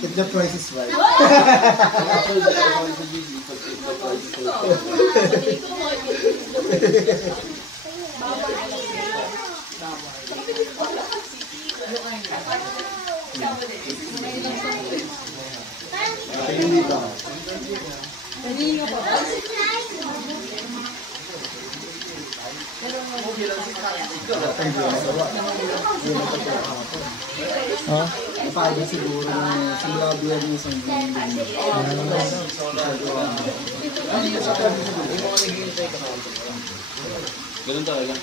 If the price is right. Napagod siguro na simulado yan yung isang ganun talaga.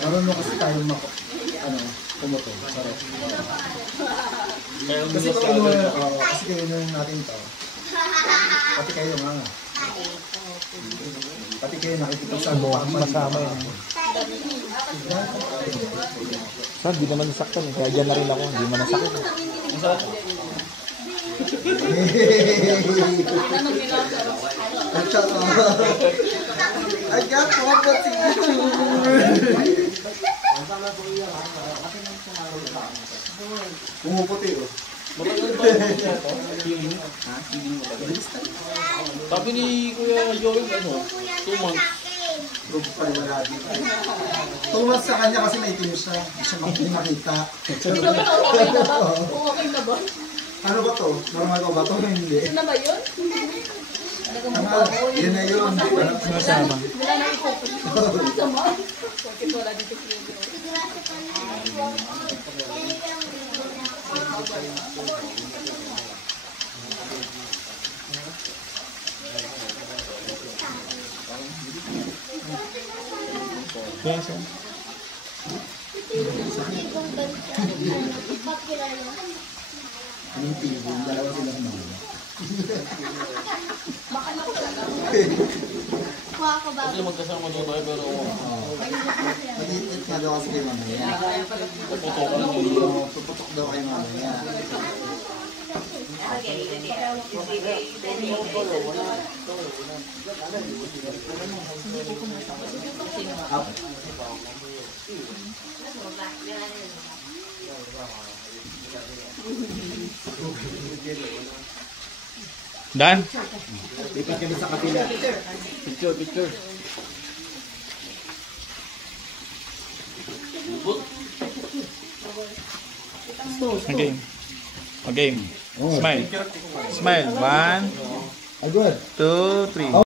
marunong kasi tayo pumuto. Kasi kasi kayo nung natin ito. Pati kayo nga. Pati kayo nakikita sa masama yan. Saan, di naman nasaktan eh. Kaya dyan na rin ako, hindi man nasaktan. Ay, kaya po siguro. Pumuputi oh. Sabi ni Kuya Joey, 2 months. Proof pa wala dito. 2 months sa kanya kasi naitim siya. Hindi siya makita. Hindi naman okay na ba? Okay na ba? Ano ba to? Normal ko ba to? Hindi. Ito na ba yun? Tama, yun na yun. Masama. Wala na ipupulot. Sama. Bakit wala dito siya? Yes, sir. Anong tibo? Dalawa sila kumama. Kasi magkasama doon tayo pero Mag-iit nga daw kasi kay mamaya. Puputok daw kay mamaya. Dan? Lipat kami sa kapila. picture. Okay. Okay. Smile. Smile. 1, Ay, good. 2, 3.